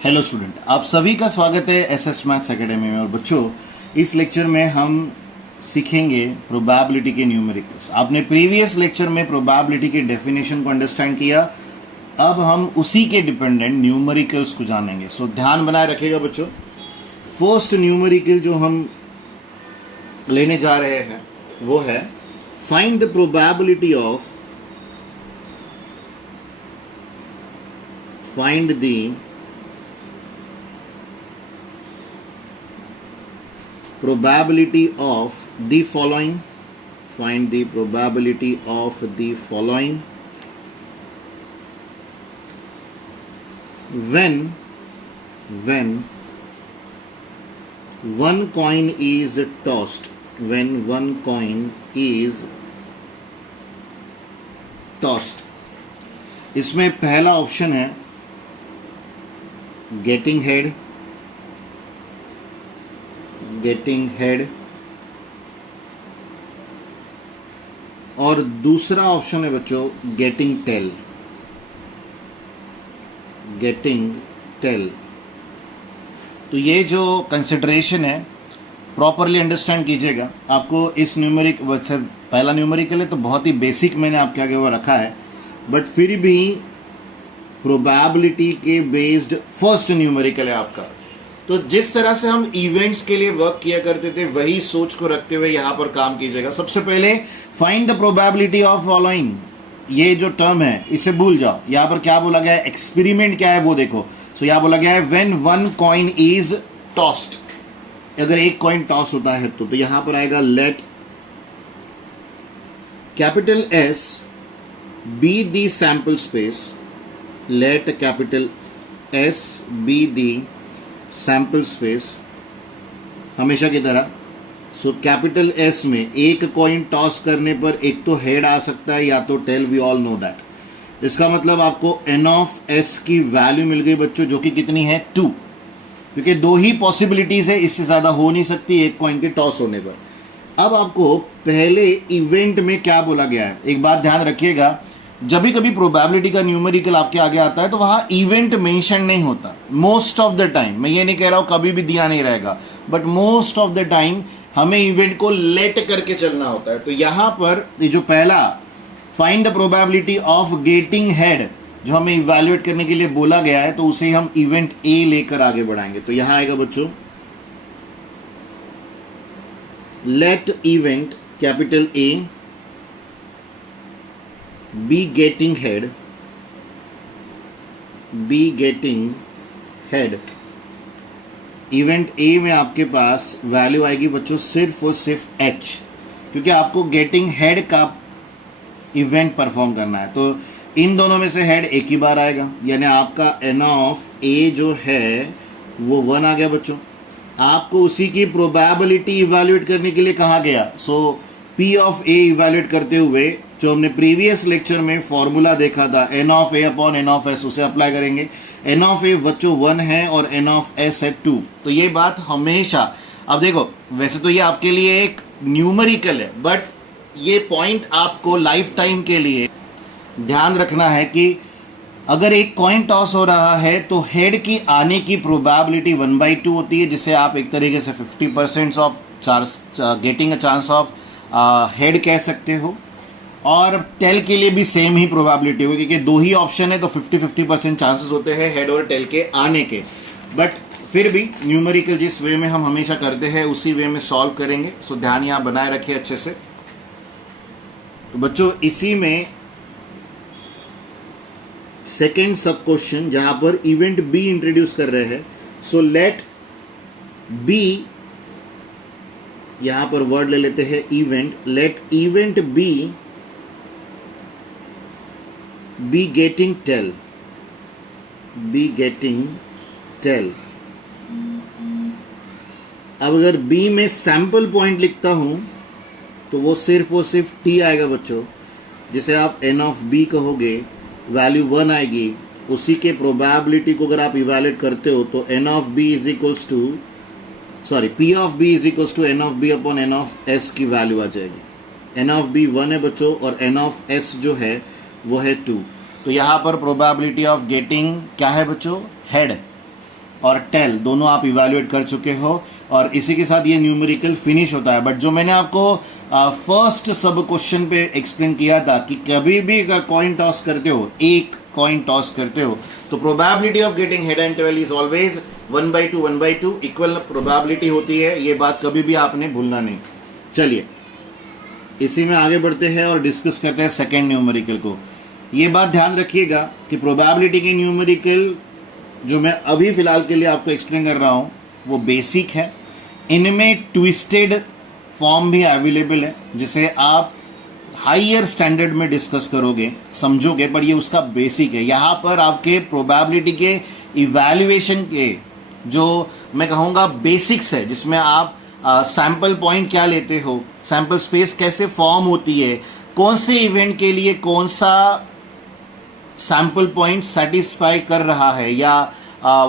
Hello student, आप सभी का स्वागत है एसएस मैथ्स एकेडमी में। और बच्चों, इस लेक्चर में हम सीखेंगे प्रोबेबिलिटी के न्यूमेरिकल्स। आपने प्रीवियस लेक्चर में प्रोबेबिलिटी के डेफिनेशन को अंडरस्टैंड किया, अब हम उसी के डिपेंडेंट न्यूमेरिकल्स को जानेंगे। सो ध्यान बनाए रखिएगा बच्चों। फर्स्ट न्यूमेरिकल जो हम लेने जा रहे हैं वो है find the probability of probability of the following. Find the probability of the following when one coin is tossed. When one coin is tossed. इसमें पहला ऑप्शन है गेटिंग हेड और दूसरा ऑप्शन है बच्चों गेटिंग टेल। तो ये जो कंसिडरेशन है प्रॉपरली अंडरस्टैंड कीजिएगा। आपको इस न्यूमेरिक पहला न्यूमेरिकल है तो बहुत ही बेसिक मैंने आपके आगे वो रखा है, बट फिर भी प्रोबेबिलिटी के बेस्ड फर्स्ट न्यूमेरिकल है आपका। तो जिस तरह से हम इवेंट्स के लिए वर्क किया करते थे वही सोच को रखते हुए यहां पर काम कीजिएगा। सबसे पहले find the probability of following, ये जो टर्म है इसे भूल जाओ। यहां पर क्या बोला गया है, एक्सपेरिमेंट क्या है वो देखो। सो यहां बोला गया है when one coin is tossed. अगर एक कॉइन टॉस होता है तो यहां पर आएगा let capital S be the sample space. Let capital S be the sample space हमेशा की तरह। सो कैपिटल एस में एक कॉइन टॉस करने पर एक तो हेड आ सकता है या तो tail. We all know that. इसका मतलब आपको एन ऑफ एस की वैल्यू मिल गई बच्चों, जो कि कितनी है 2, क्योंकि दो ही पॉसिबिलिटीज है, इससे ज्यादा हो नहीं सकती एक कॉइन के टॉस होने पर। अब आपको पहले इवेंट में क्या बोला गया है, एक बात ध्यान रखिएगा। जब भी कभी प्रोबेबिलिटी का न्यूमेरिकल आपके आगे आता है तो वहां इवेंट मेंशन नहीं होता मोस्ट ऑफ द टाइम। मैं ये नहीं कह रहा हूं कभी भी दिया नहीं रहेगा, but most of the time हमें इवेंट को लेट करके चलना होता है। तो यहां पर ये जो पहला find the probability of getting head जो हमें इवैल्यूएट करने के लिए बोला गया है, तो उसे हम इवेंट ए लेकर आगे बढ़ाएंगे। तो यहां आएगा बच्चों let event capital A be getting head। Event A में आपके पास वैल्यू आएगी बच्चों सिर्फ और सिर्फ एच, क्योंकि आपको गेटिंग हेड का इवेंट परफॉर्म करना है। तो इन दोनों में से हेड एक ही बार आएगा, यानी आपका एन ऑफ ए जो है वो 1 आ गया बच्चों। आपको उसी की प्रोबेबिलिटी इवैल्यूएट करने के लिए कहा गया। सो पी ऑफ ए इवैल्यूएट करते हुए जो हमने प्रीवियस लेक्चर में फॉर्मूला देखा था n of A upon n of S, उसे अप्लाई करेंगे। एन ऑफ ए बच्चों 1 है और एन ऑफ एस है 2। तो ये बात हमेशा, अब देखो वैसे तो ये आपके लिए एक न्यूमेरिकल है, बट ये पॉइंट आपको लाइफ टाइम के लिए ध्यान रखना है कि अगर एक कॉइन टॉस हो रहा है तो हेड की आने की प्रोबेबिलिटी 1/2 होती है, जिसे आप एक तरीके से 50% of getting a chance of head कह सकते हो। और टेल के लिए भी सेम ही प्रोबेबिलिटी होगी, क्योंकि दो ही ऑप्शन है तो 50-50% चांसेस होते हैं हेड और टेल के आने के। बट फिर भी न्यूमेरिकल जिस वे में हम हमेशा करते हैं उसी वे में सॉल्व करेंगे। सो ध्यान यहां बनाए रखिए अच्छे से। तो बच्चों इसी में सेकेंड सब क्वेश्चन जहां पर इवेंट बी इंट्रोड्यूस कर रहे हैं। सो लेट बी, यहां पर वर्ड ले लेते हैं event. Let event B getting tail. अब अगर बी में सैंपल पॉइंट लिखता हूं तो वो सिर्फ टी आएगा बच्चों, जिसे आप एन ऑफ बी कहोगे, वैल्यू 1 आएगी। उसी के प्रोबेबिलिटी को अगर आप इवैल्यूएट करते हो तो n of B is equals to P of B is equals to n of B upon n of S की वैल्यू आ जाएगी। एन ऑफ बी 1 है बच्चों और एन ऑफ एस जो है वो है 2। तो यहां पर प्रोबेबिलिटी ऑफ गेटिंग क्या है बच्चों, हेड। और टेल दोनों आप इवैल्यूएट कर चुके हो, और इसी के साथ ये न्यूमेरिकल फिनिश होता है। बट जो मैंने आपको फर्स्ट सब क्वेश्चन पे एक्सप्लेन किया था कि कभी भी अगर कॉइन टॉस करते हो, एक कॉइन टॉस करते हो, तो probability of getting head and tail is always 1/2 equal probability होती है। ये बात कभी भी आपने भूलना नहीं। चलिए इसी में आगे बढ़ते हैं और डिस्कस करते हैं सेकेंड न्यूमेरिकल को। ये बात ध्यान रखिएगा कि प्रोबेबिलिटी के न्यूमेरिकल जो मैं अभी फिलहाल के लिए आपको एक्सप्लेन कर रहा हूं वो बेसिक है। इनमें ट्विस्टेड फॉर्म भी अवेलेबल है जिसे आप हायर स्टैंडर्ड में डिस्कस करोगे, समझोगे, पर ये उसका बेसिक है। यहां पर आपके प्रोबेबिलिटी के इवैल्यूएशन के जो मैं कहूंगा बेसिक्स है, जिसमें आप सैंपल पॉइंट क्या लेते हो, सैंपल स्पेस कैसे फॉर्म होती है, कौन से इवेंट के लिए कौन सा सैंपल पॉइंट सेटिस्फाई कर रहा है या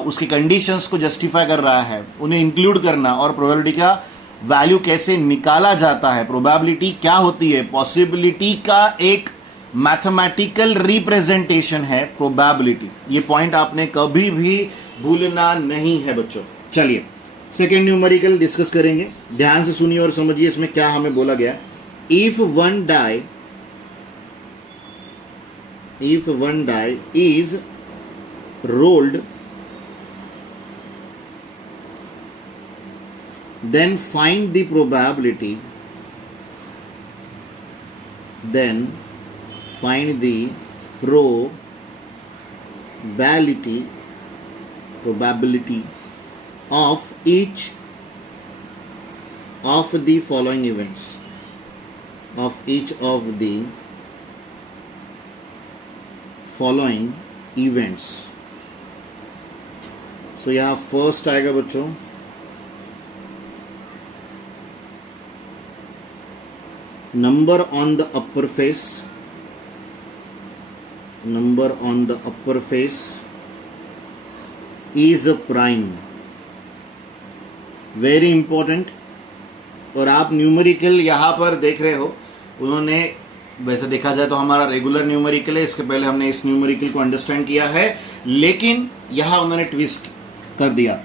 उसके कंडीशंस को जस्टिफाई कर रहा है, उन्हें इंक्लूड करना, और प्रोबेबिलिटी का वैल्यू कैसे निकाला जाता है। प्रोबेबिलिटी क्या होती है? पॉसिबिलिटी का एक मैथमेटिकल रिप्रेजेंटेशन है प्रोबेबिलिटी। ये पॉइंट आपने कभी भी भूलना नहीं है बच्चों। चलिए सेकेंड न्यूमेरिकल डिस्कस करेंगे, ध्यान से सुनिए और समझिए इसमें क्या हमें बोला गया। If one die is rolled, then find the probability, probability of each of the following events, so यहाँ फर्स्ट आएगा बच्चों number on the upper face is a prime, very important. और आप न्यूमेरिकल यहाँ पर देख रहे हो, उन्होंने वैसे देखा जाए तो हमारा रेगुलर न्यूमेरिकल है, इसके पहले हमने इस न्यूमेरिकल को अंडरस्टैंड किया है, लेकिन यहाँ उन्होंने ट्विस्ट कर दिया।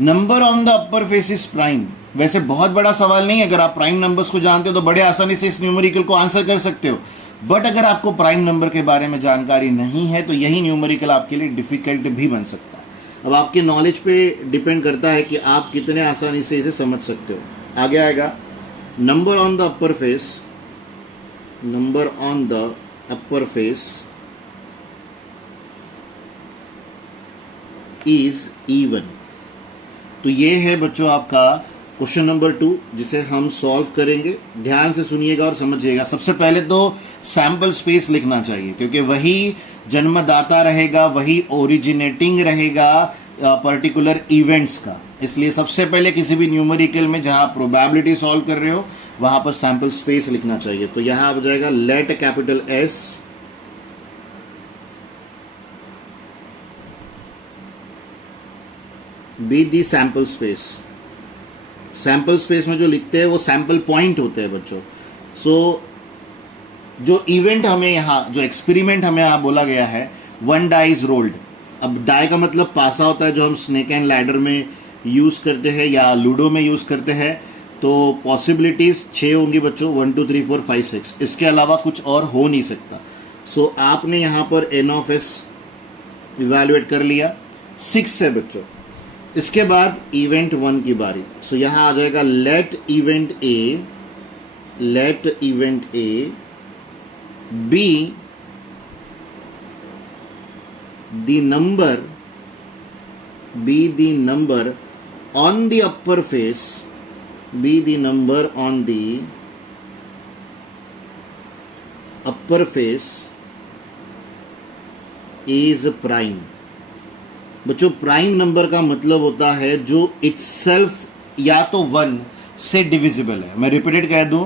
Number on the upper face is prime, वैसे बहुत बड़ा सवाल नहीं है। अगर आप प्राइम नंबर्स को जानते हो तो बड़े आसानी से इस न्यूमेरिकल को आंसर कर सकते हो, बट अगर आपको प्राइम नंबर के बारे में जानकारी नहीं है तो यही न्यूमेरिकल आपके लिए डिफिकल्ट भी बन सकता है। अब आपके नॉलेज पे डिपेंड करता है कि आप कितने आसानी से इसे समझ सकते हो। आगे आएगा number on the upper face is even. तो ये है बच्चों आपका क्वेश्चन नंबर 2 जिसे हम सॉल्व करेंगे। ध्यान से सुनिएगा और समझिएगा। सबसे पहले तो सैंपल स्पेस लिखना चाहिए, क्योंकि वही जन्मदाता रहेगा, वही ओरिजिनेटिंग रहेगा पर्टिकुलर इवेंट्स का। इसलिए सबसे पहले किसी भी न्यूमेरिकल में जहां प्रोबेबिलिटी सॉल्व कर रहे हो वहां पर सैंपल स्पेस लिखना चाहिए। तो यहां आ जाएगा let capital S B the sample space. Sample space में जो लिखते हैं वो सैंपल पॉइंट होते हैं बच्चों। सो जो इवेंट हमें यहाँ, जो एक्सपेरिमेंट हमें यहाँ बोला गया है, वन डाई इज रोल्ड। अब डाई का मतलब पासा होता है, जो हम स्नेक एंड लैडर में यूज करते हैं या लूडो में यूज करते हैं। तो पॉसिबिलिटीज 6 होंगी बच्चों, 1 2 3 4 5 6, इसके अलावा कुछ और हो नहीं सकता। सो आपने यहाँ पर n ऑफ s इवेल्युएट कर लिया, 6 है बच्चों। इसके बाद इवेंट 1 की बारी। सो यहां आ जाएगा let event A be the number on the upper face, is prime। बच्चों प्राइम नंबर का मतलब होता है जो इटसेल्फ या तो 1 से डिविजिबल है। मैं रिपीटेड कह दूं,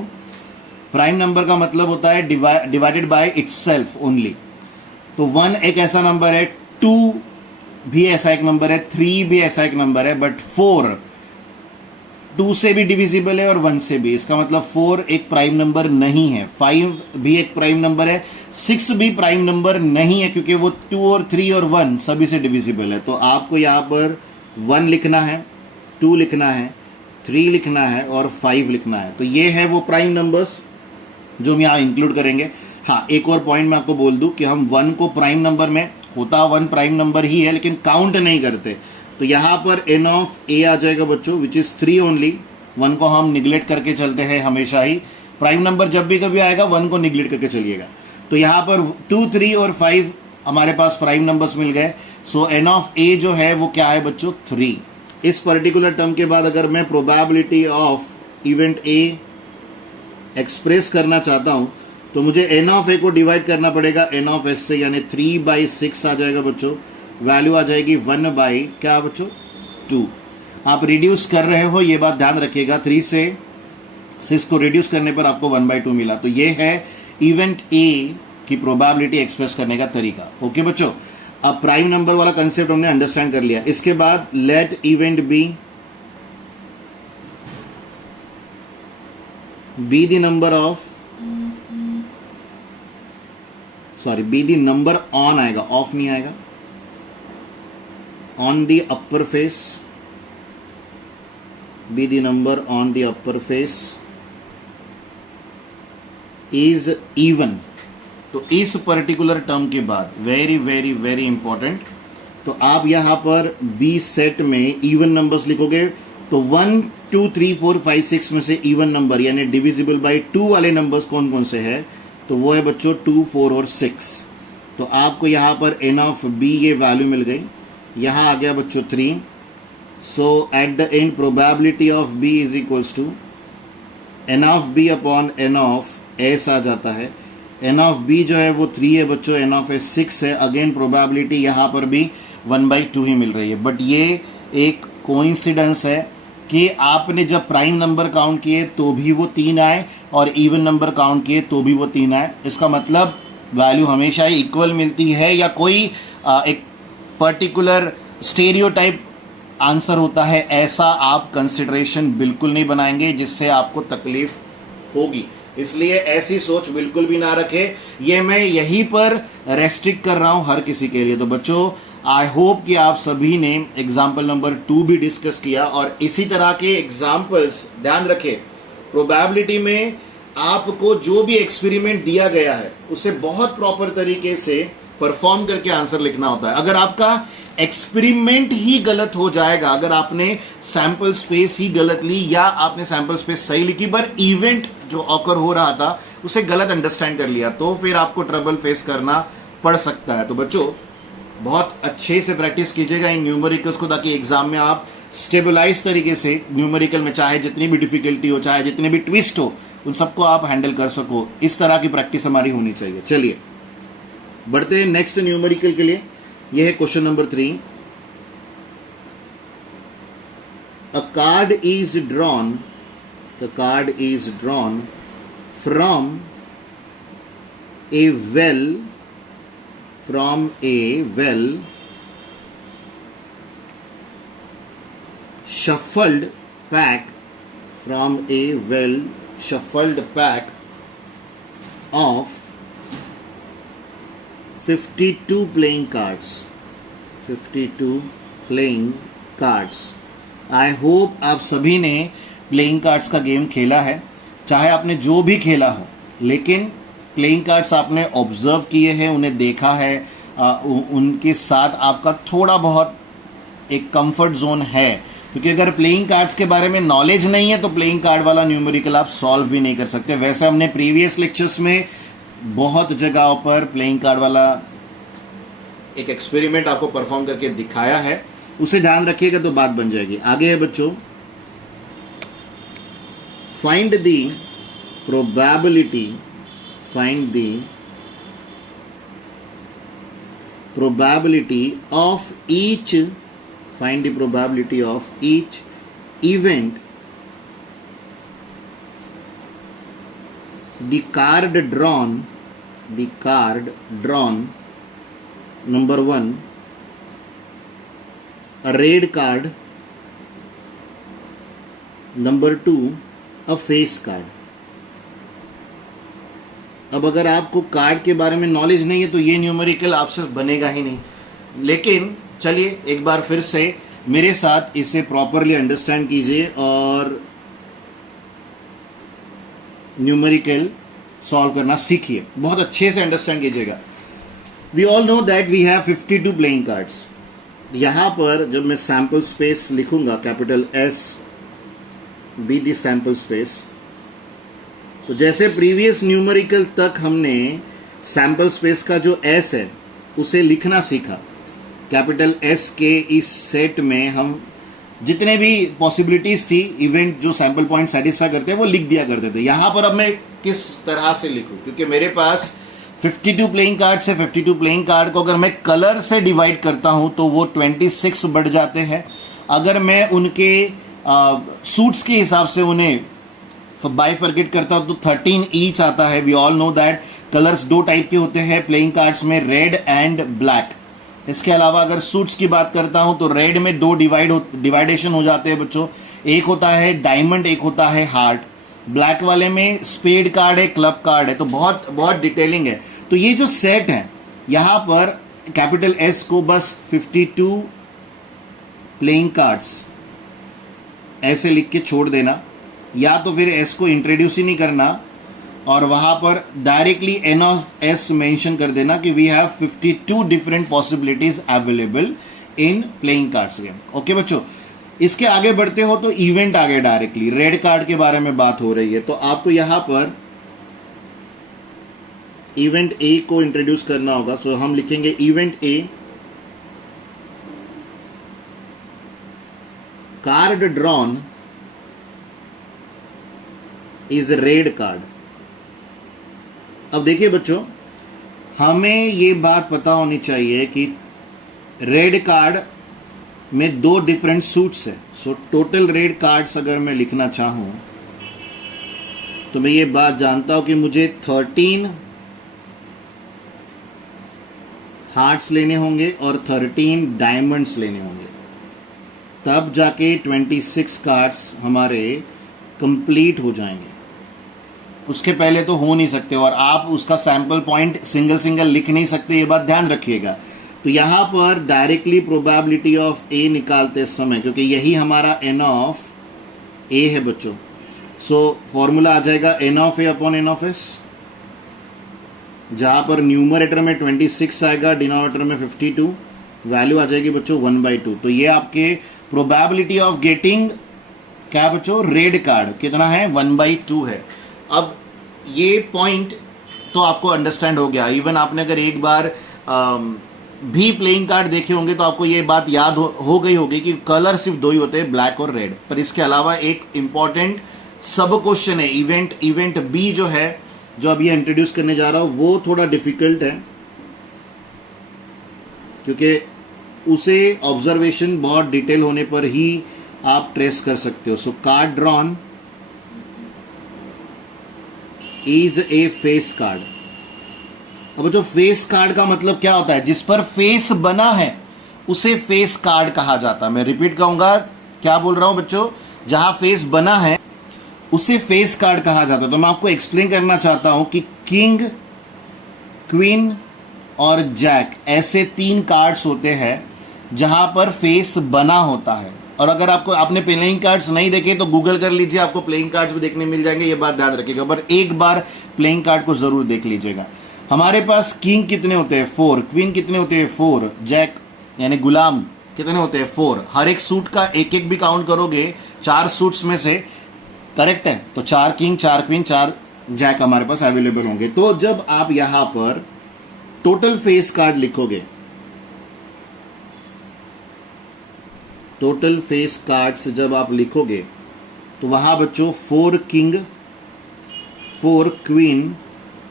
प्राइम नंबर का मतलब होता है डिवाइडेड बाय इटसेल्फ ओनली। तो 1 एक ऐसा नंबर है, 2 भी ऐसा एक नंबर है, 3 भी ऐसा एक नंबर है, बट 4 2 से भी डिविजिबल है और 1 से भी। इसका मतलब 4 एक प्राइम नंबर नहीं है, 5 भी एक प्राइम नंबर है, 6 भी प्राइम नंबर नहीं है, क्योंकि वो 2 और 3 और 1 सभी से डिविजिबल है। तो आपको यहां पर 1 लिखना है, 2 लिखना है, 3 लिखना है और 5 लिखना है। तो ये है वो प्राइम नंबर्स जो हम यहाँ इंक्लूड करेंगे। हाँ, एक और पॉइंट मैं आपको बोल दूं कि हम 1 को प्राइम नंबर में, होता 1 प्राइम नंबर ही है लेकिन काउंट नहीं करते। तो यहाँ पर n ऑफ a आ जाएगा बच्चों, विच इज 3 ओनली। 1 को हम निगलेक्ट करके चलते हैं हमेशा ही। प्राइम नंबर जब भी कभी आएगा 1 को निगलेक्ट करके चलिएगा। तो यहाँ पर 2, 3 और 5 हमारे पास प्राइम नंबर्स मिल गए। सो n ऑफ a जो है वो क्या है बच्चों, 3। इस पर्टिकुलर टर्म के बाद अगर मैं probability of event a express करना चाहता हूं तो मुझे n ऑफ a को डिवाइड करना पड़ेगा n ऑफ s से, यानी 3/6 आ जाएगा बच्चों। वैल्यू आ जाएगी 1 बाई क्या बच्चों, 2। आप रिड्यूस कर रहे हो, ये बात ध्यान रखिएगा। 3 से 6 को रिड्यूस करने पर आपको 1/2 मिला। तो ये है इवेंट a की प्रोबेबिलिटी एक्सप्रेस करने का तरीका। ओके बच्चों, अब प्राइम नंबर वाला कंसेप्ट हमने अंडरस्टैंड कर लिया। इसके बाद let event B the number of, sorry be the number on आएगा, ऑफ नहीं आएगा, on the upper face, be the number on the upper face is even. तो इस पर्टिकुलर टर्म के बाद वेरी वेरी वेरी इंपॉर्टेंट, तो आप यहां पर बी सेट में इवन नंबर्स लिखोगे तो 1, 2, 3, 4, 5, 6 में से इवन नंबर यानी डिविजिबल बाय 2 वाले नंबर्स कौन कौन से हैं, तो वो है बच्चों 2, 4 और 6। तो आपको यहां पर n ऑफ b ये वैल्यू मिल गई, यहां आ गया बच्चों 3। So at the end probability of b is equals to n of b upon n of s आ जाता है। n ऑफ b जो है वो 3 है बच्चों, n ऑफ s 6 है। अगेन प्रोबेबिलिटी यहां पर भी 1/2 ही मिल रही है। बट ये एक कोइंसिडेंस है कि आपने जब प्राइम नंबर काउंट किए तो भी वो 3 आए और इवन नंबर काउंट किए तो भी वो 3 आए। इसका मतलब वैल्यू हमेशा ही इक्वल मिलती है या कोई एक पर्टिकुलर स्टेरियोटाइप आंसर होता है, ऐसा आप कंसिडरेशन बिल्कुल नहीं बनाएंगे जिससे आपको तकलीफ होगी। इसलिए ऐसी सोच बिल्कुल भी ना रखें। ये मैं यहीं पर रेस्ट्रिक्ट कर रहा हूं हर किसी के लिए। तो बच्चों आई होप कि आप सभी ने एग्जाम्पल नंबर 2 भी डिस्कस किया और इसी तरह के एग्जाम्पल्स ध्यान रखें। प्रोबेबिलिटी में आपको जो भी एक्सपेरिमेंट दिया गया है उसे बहुत प्रॉपर तरीके से परफॉर्म करके आंसर लिखना होता है। अगर आपका एक्सपेरिमेंट ही गलत हो जाएगा, अगर आपने सैंपल स्पेस ही गलत ली या आपने सैंपल स्पेस सही लिखी पर इवेंट जो ऑकर हो रहा था उसे गलत अंडरस्टैंड कर लिया, तो फिर आपको ट्रबल फेस करना पड़ सकता है। तो बच्चों बहुत अच्छे से प्रैक्टिस कीजिएगा इन न्यूमेरिकल्स को, ताकि एग्जाम में आप स्टेबलाइज तरीके से न्यूमेरिकल में चाहे जितनी भी डिफिकल्टी हो, चाहे जितने भी ट्विस्ट हो, उन सबको आप हैंडल कर सको। इस तरह की प्रैक्टिस हमारी होनी चाहिए। चलिए बढ़ते हैं नेक्स्ट न्यूमेरिकल के लिए। यह है question number 3। A card is drawn, the card is drawn from A well, from a well shuffled pack, from a well shuffled pack of 52 playing cards, 52 playing cards। I hope आप सभी ने playing cards का game खेला है, चाहे आपने जो भी खेला हो, लेकिन प्लेइंग कार्ड्स आपने ऑब्जर्व किए हैं, उन्हें देखा है, उनके साथ आपका थोड़ा बहुत एक कंफर्ट जोन है। क्योंकि अगर प्लेइंग कार्ड्स के बारे में नॉलेज नहीं है तो प्लेइंग कार्ड वाला न्यूमेरिकल आप सॉल्व भी नहीं कर सकते। वैसे हमने प्रीवियस लेक्चर्स में बहुत जगहों पर प्लेइंग कार्ड वाला एक एक्सपेरिमेंट आपको परफॉर्म करके दिखाया है, उसे ध्यान रखिएगा तो बात बन जाएगी। आगे है बच्चों, find the probability, find the probability of each, find the probability of each event the card drawn, the card drawn, number 1 a red card, number 2 a face card। अब अगर आपको कार्ड के बारे में नॉलेज नहीं है तो ये न्यूमेरिकल आपसे बनेगा ही नहीं। लेकिन चलिए एक बार फिर से मेरे साथ इसे प्रॉपरली अंडरस्टैंड कीजिए और न्यूमेरिकल सॉल्व करना सीखिए, बहुत अच्छे से अंडरस्टैंड कीजिएगा। We all know that we have 52 playing cards. यहां पर जब मैं सैंपल स्पेस लिखूंगा, capital S be the sample space, तो जैसे प्रीवियस न्यूमेरिकल तक हमने सैंपल स्पेस का जो एस है उसे लिखना सीखा। कैपिटल एस के इस सेट में हम जितने भी पॉसिबिलिटीज थी इवेंट जो सैंपल पॉइंट सेटिस्फाई करते हैं वो लिख दिया करते थे। यहां पर अब मैं किस तरह से लिखूं, क्योंकि मेरे पास 52 प्लेइंग कार्ड से 52 प्लेइंग कार्ड को अगर मैं कलर से डिवाइड करता हूं तो वो 26 बढ़ जाते हैं। अगर मैं उनके सूट्स के हिसाब से उन्हें बाइफर्केट करता हूं तो 13 ईच आता है। We all know that colours दो टाइप के होते हैं प्लेइंग कार्ड्स में, रेड एंड ब्लैक। इसके अलावा अगर सूट्स की बात करता हूं तो रेड में दो डिवाइडेशन हो जाते हैं बच्चों, एक होता है डायमंड, एक होता है हार्ट। ब्लैक वाले में स्पेड कार्ड है, क्लब कार्ड है, तो बहुत बहुत डिटेलिंग है। तो ये जो सेट है यहां पर कैपिटल एस को बस 52 प्लेइंग कार्ड्स ऐसे लिख के छोड़ देना, या तो फिर एस को इंट्रोड्यूस ही नहीं करना और वहां पर directly n of S mention कर देना कि we have 52 different possibilities available in playing cards game. Okay बच्चों, इसके आगे बढ़ते हो तो इवेंट आ गए डायरेक्टली। रेड कार्ड के बारे में बात हो रही है तो आपको यहां पर इवेंट ए को इंट्रोड्यूस करना होगा। सो हम लिखेंगे event A, card drawn is red card. अब देखिए बच्चों, हमें ये बात पता होनी चाहिए कि रेड कार्ड में दो डिफरेंट सूट्स है। सो टोटल रेड कार्ड्स अगर मैं लिखना चाहूं तो मैं ये बात जानता हूं कि मुझे 13 हार्ट्स लेने होंगे और 13 डायमंड्स लेने होंगे, तब जाके 26 कार्ड्स हमारे कंप्लीट हो जाएंगे। उसके पहले तो हो नहीं सकते और आप उसका सैंपल पॉइंट सिंगल सिंगल लिख नहीं सकते, ये बात ध्यान रखिएगा। तो यहां पर डायरेक्टली प्रोबेबिलिटी ऑफ ए निकालते समय, क्योंकि यही हमारा एन ऑफ ए है बच्चों, सो फॉर्मूला आ जाएगा n of A upon n of S, जहां पर न्यूमरेटर में 26 आएगा, डिनोमिनेटर में 52, वैल्यू आ जाएगी बच्चों 1/2। तो ये आपके प्रोबेबिलिटी ऑफ गेटिंग क्या बच्चों, रेड कार्ड कितना है, 1/2 है। अब ये पॉइंट तो आपको अंडरस्टैंड हो गया। इवन आपने अगर एक बार भी प्लेइंग कार्ड देखे होंगे तो आपको ये बात याद हो गई होगी कि कलर सिर्फ दो ही होते हैं, ब्लैक और रेड। पर इसके अलावा एक इंपॉर्टेंट सब क्वेश्चन है, इवेंट बी जो है, जो अभी इंट्रोड्यूस करने जा रहा हूं, वो थोड़ा डिफिकल्ट है क्योंकि उसे ऑब्जर्वेशन बहुत डिटेल होने पर ही आप ट्रेस कर सकते हो। So card drawn is a face card. अब जो फेस कार्ड का मतलब क्या होता है, जिस पर फेस बना है उसे फेस कार्ड कहा जाता है। मैं रिपीट कहूंगा, क्या बोल रहा हूं बच्चों, जहां फेस बना है उसे फेस कार्ड कहा जाता है। तो मैं आपको एक्सप्लेन करना चाहता हूं कि किंग, क्वीन और जैक ऐसे 3 कार्ड्स होते हैं जहां पर फेस बना होता है। और अगर आपने प्लेइंग कार्ड्स नहीं देखे तो गूगल कर लीजिए, आपको प्लेइंग कार्ड्स भी देखने मिल जाएंगे, ये बात ध्यान रखिएगा। पर एक बार प्लेइंग कार्ड को जरूर देख लीजिएगा। हमारे पास किंग कितने होते हैं, 4, क्वीन कितने होते हैं, 4, जैक यानी गुलाम कितने होते हैं, 4। हर एक सूट का एक एक भी काउंट करोगे 4 सूट्स में से, करेक्ट है, तो 4 किंग, 4 क्वीन, 4 जैक हमारे पास अवेलेबल होंगे। तो जब आप यहां पर टोटल फेस कार्ड लिखोगे, टोटल फेस कार्ड्स जब आप लिखोगे तो वहां बच्चों 4 किंग, 4 क्वीन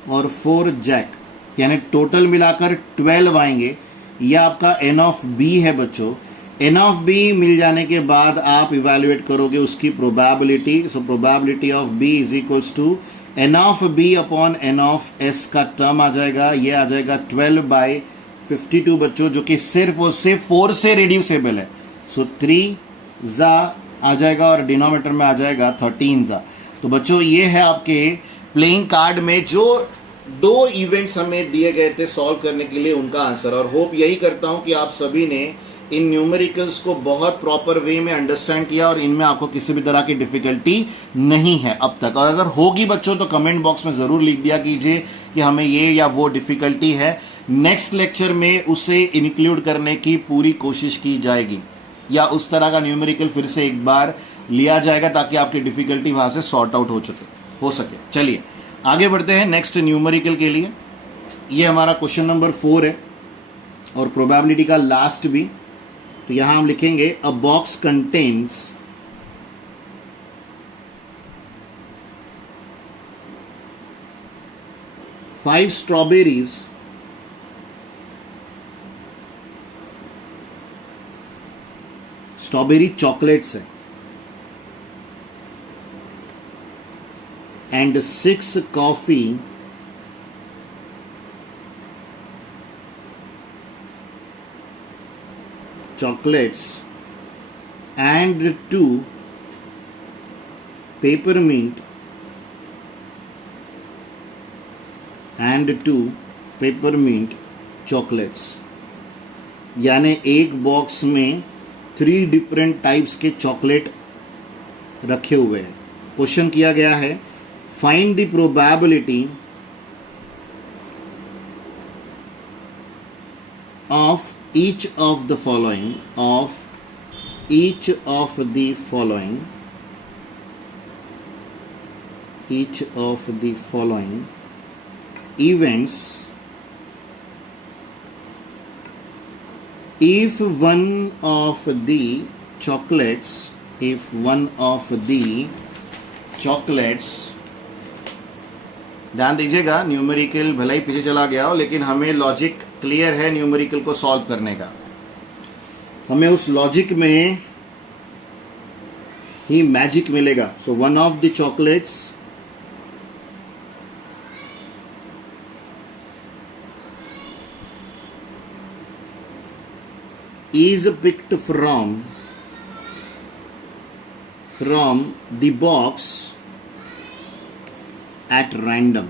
और 4 जैक यानी टोटल मिलाकर 12 आएंगे। यह आपका एन ऑफ बी है बच्चों। एन ऑफ बी मिल जाने के बाद आप इवैल्यूएट करोगे उसकी probability. So probability of B is equals to n of B upon n of S का टर्म आ जाएगा, यह आ जाएगा 12/52 बच्चों, जो कि सिर्फ और सिर्फ 4 से रिड्यूसेबल है। सो 3 जा आ जाएगा और डिनोमिनेटर में आ जाएगा 13 जा। तो बच्चों ये है आपके प्लेइंग कार्ड में जो 2 इवेंट्स हमें दिए गए थे सॉल्व करने के लिए, उनका आंसर। और होप यही करता हूं कि आप सभी ने इन न्यूमेरिकल्स को बहुत प्रॉपर वे में अंडरस्टैंड किया और इनमें आपको किसी भी तरह की डिफिकल्टी नहीं है अब तक। और अगर होगी बच्चों तो कमेंट बॉक्स में ज़रूर लिख दिया कीजिए कि हमें ये या वो डिफिकल्टी है। नेक्स्ट लेक्चर में उसे इंक्लूड करने की पूरी कोशिश की जाएगी या उस तरह का न्यूमेरिकल फिर से एक बार लिया जाएगा ताकि आपकी डिफिकल्टी वहां से सॉर्ट आउट हो सके। चलिए आगे बढ़ते हैं नेक्स्ट न्यूमेरिकल के लिए। ये हमारा क्वेश्चन नंबर 4 है और प्रोबेबिलिटी का लास्ट भी। तो यहां हम लिखेंगे अ box contains five strawberries strawberry chocolates है and 6 coffee chocolates and 2 peppermint chocolates। यानी एक बॉक्स में 3 डिफरेंट टाइप्स के चॉकलेट रखे हुए हैं। क्वेश्चन किया गया है find the probability of each of the following events if one of the chocolates ध्यान दीजिएगा न्यूमेरिकल भले ही पीछे चला गया हो लेकिन हमें लॉजिक क्लियर है न्यूमेरिकल को सॉल्व करने का। हमें उस लॉजिक में ही मैजिक मिलेगा। So one of the chocolates is picked from the box at random।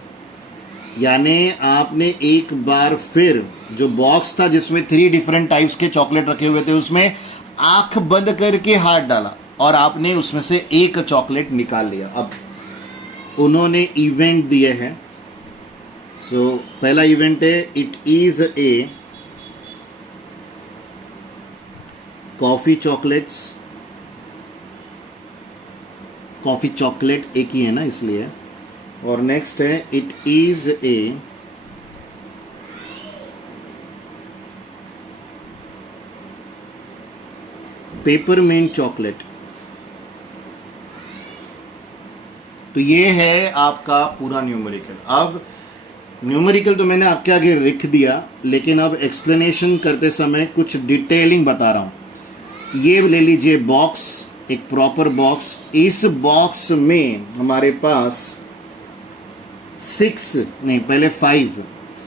यानी आपने एक बार फिर जो बॉक्स था जिसमें 3 डिफरेंट टाइप्स के चॉकलेट रखे हुए थे उसमें आंख बंद करके हाथ डाला और आपने उसमें से एक चॉकलेट निकाल लिया। अब उन्होंने इवेंट दिए हैं। सो पहला इवेंट है it is A coffee chocolate एक ही है ना इसलिए। और नेक्स्ट है it is a peppermint chocolate. तो ये है आपका पूरा न्यूमेरिकल। अब न्यूमेरिकल तो मैंने आपके आगे लिख दिया लेकिन अब एक्सप्लेनेशन करते समय कुछ डिटेलिंग बता रहा हूं। ये ले लीजिए बॉक्स, एक प्रॉपर बॉक्स। इस बॉक्स में हमारे पास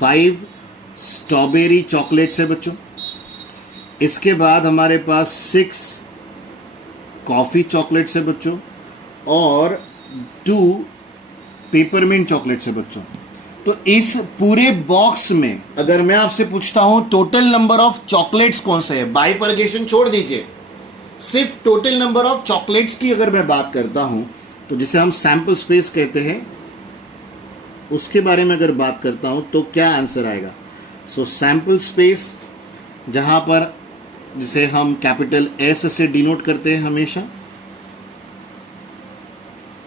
5 स्ट्रॉबेरी चॉकलेट्स है बच्चों। इसके बाद हमारे पास 6 कॉफी चॉकलेट्स है बच्चों और 2 पेपरमिंट चॉकलेट्स है बच्चों। तो इस पूरे बॉक्स में अगर मैं आपसे पूछता हूं टोटल नंबर ऑफ चॉकलेट्स कौन से है, बाइफर्केशन छोड़ दीजिए, सिर्फ टोटल नंबर ऑफ चॉकलेट्स की अगर मैं बात करता हूं तो जिसे हम सैंपल स्पेस कहते हैं उसके बारे में अगर बात करता हूं तो क्या आंसर आएगा। सो सैंपल स्पेस जहां पर जिसे हम कैपिटल एस से डिनोट करते हैं हमेशा,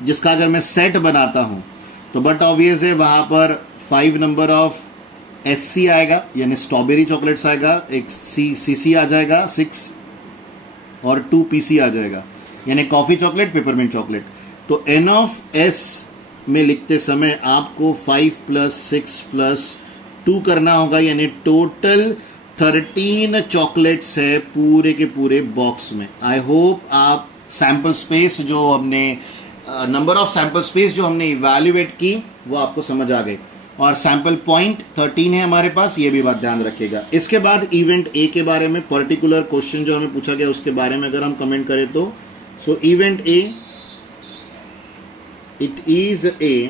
जिसका अगर मैं सेट बनाता हूं तो बट ऑब्वियस है वहां पर 5 नंबर ऑफ SC आएगा यानी स्ट्रॉबेरी चॉकलेट्स आएगा, एक CC आ जाएगा 6 और 2 PC आ जाएगा यानी कॉफी चॉकलेट पेपरमिंट चॉकलेट। तो N ऑफ S में लिखते समय आपको 5 + 6 + 2 करना होगा यानी टोटल 13 चॉकलेट्स है पूरे के पूरे बॉक्स में। आई होप आप सैंपल स्पेस जो हमने नंबर ऑफ सैंपल स्पेस जो हमने इवैल्यूएट की वो आपको समझ आ गई। और सैंपल पॉइंट 13 है हमारे पास, ये भी बात ध्यान रखिएगा। इसके बाद इवेंट ए के बारे में पर्टिकुलर क्वेश्चन जो हमें पूछा गया उसके बारे में अगर हम कमेंट करें तो सो इवेंट ए इट इज ए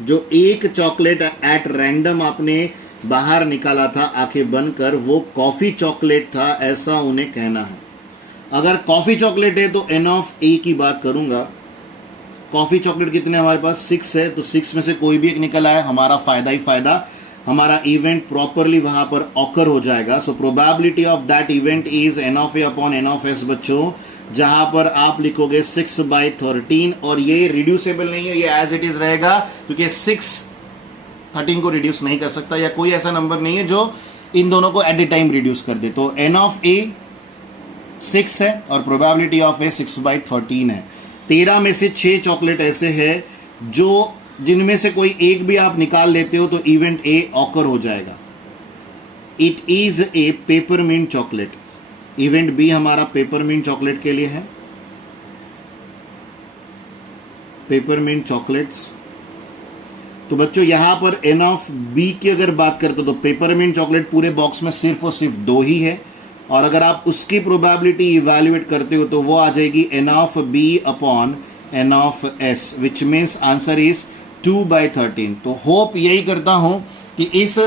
जो एक चॉकलेट एट रैंडम आपने बाहर निकाला था आंखें बंद कर, वो कॉफी चॉकलेट था, ऐसा उन्हें कहना है। अगर कॉफी चॉकलेट है तो एन ऑफ ए की बात करूंगा। कॉफी चॉकलेट कितने हमारे पास 6 है, तो 6 में से कोई भी एक निकल आए, हमारा फायदा ही फायदा, हमारा इवेंट प्रॉपरली वहां पर ऑकर हो जाएगा। So probability of that event is n of A upon n of S बच्चों, जहां पर आप लिखोगे 6/13, और ये रिड्यूसेबल नहीं है, ये एज इट इज रहेगा, क्योंकि 6 13 को रिड्यूस नहीं कर सकता, या कोई ऐसा नंबर नहीं है जो इन दोनों को एट ए टाइम रिड्यूस कर दे। तो एन ऑफ ए 6 है और प्रोबेबिलिटी ऑफ ए 6/13 है। 13 में से 6 चॉकलेट ऐसे है जो जिनमें से कोई एक भी आप निकाल लेते हो तो इवेंट ए ऑकर हो जाएगा। It is a peppermint chocolate. Event B हमारा पेपरमिंट चॉकलेट के लिए है। पेपरमिंट चॉकलेट्स, तो बच्चों यहां पर एन ऑफ बी की अगर बात करते हो तो पेपरमिंट चॉकलेट पूरे बॉक्स में सिर्फ और सिर्फ 2 ही है, और अगर आप उसकी प्रोबेबिलिटी इवैल्यूएट करते हो तो वो आ जाएगी n of B upon n of S, which means answer is 2/13। तो होप यही करता हूं कि इस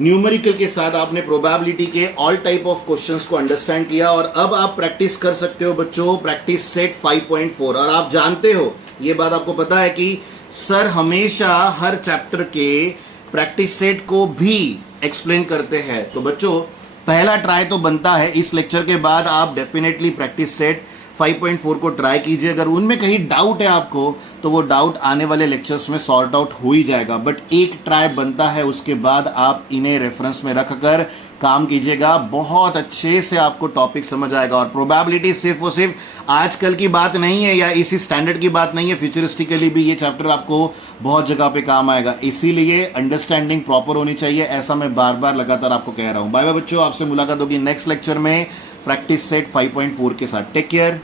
न्यूमेरिकल के साथ आपने प्रोबेबिलिटी के ऑल टाइप ऑफ क्वेश्चंस को अंडरस्टैंड किया, और अब आप प्रैक्टिस कर सकते हो बच्चों प्रैक्टिस सेट 5.4। और आप जानते हो, ये बात आपको पता है कि सर हमेशा हर चैप्टर के प्रैक्टिस सेट को भी एक्सप्लेन करते हैं। तो बच्चों पहला ट्राई तो बनता है, इस लेक्चर के बाद आप डेफिनेटली प्रैक्टिस सेट 5.4 को ट्राई कीजिए। अगर उनमें कहीं डाउट है आपको तो वो डाउट आने वाले लेक्चर्स में सॉर्ट आउट हो ही जाएगा, बट एक ट्राई बनता है, उसके बाद आप इन्हें रेफरेंस में रखकर काम कीजिएगा, बहुत अच्छे से आपको टॉपिक समझ आएगा। और प्रोबेबिलिटी सिर्फ और सिर्फ आजकल की बात नहीं है या इसी स्टैंडर्ड की बात नहीं है, फ्यूचरिस्टिकली भी ये चैप्टर आपको बहुत जगह पे काम आएगा, इसीलिए अंडरस्टैंडिंग प्रॉपर होनी चाहिए, ऐसा मैं बार बार लगातार आपको कह रहा हूं। बाय बाय बच्चों, आपसे मुलाकात होगी नेक्स्ट लेक्चर में प्रैक्टिस सेट 5.4 के साथ। Take care.